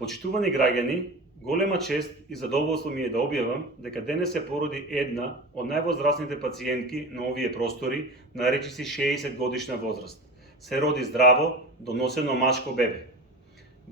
Почитувани граѓани, голема чест и задоволство ми е да објавам дека денес се породи една од највозрастните пациентки на овие простори, наречиси 60 годишна возраст. Се роди здраво, доносено машко бебе.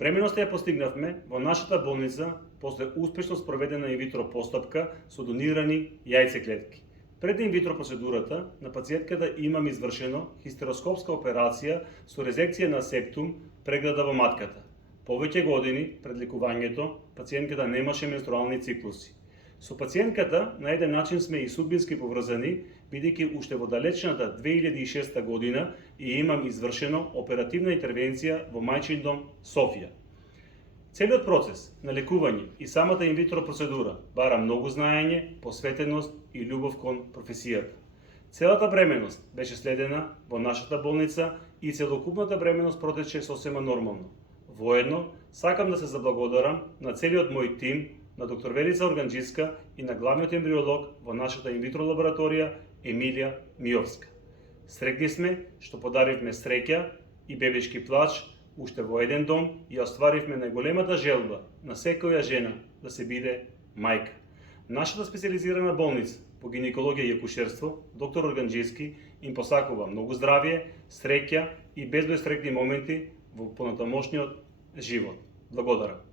Бременоста ја постигнавме во нашата болница после успешно спроведена инвитро постапка со донирани јајцеклетки. Пред инвитро процедурата на пациентката имам извршено хистероскопска операција со резекција на септум, преграда во матката. Повеќе години пред лекувањето, пациентката немаше менструални циклуси. Со пациентката на еден начин сме и судбински поврзани, бидејќи уште во далечната 2006 година и имам извршено оперативна интервенција во мајчин дом Софија. Целиот процес на лекување и самата инвитро процедура бара многу знаење, посветеност и љубов кон професијата. Целата бременост беше следена во нашата болница и целокупната бременост протече сосема нормално. Воедно, сакам да се заблагодарам на целиот мој тим, на доктор Верица Органџиска и на главниот ембриолог во нашата инвитро лабораторија Емилија Миовска. Среќни сме што подаривме среќа и бебешки плач уште во еден дом и остваривме најголемата желба на секоја жена да се биде мајка. Нашата специализирана болница по гинекологија и акушерство, доктор Органџиски, им посакува многу здравје, среќа и безброј среќни моменти во понатамошниот живот. Благодарам.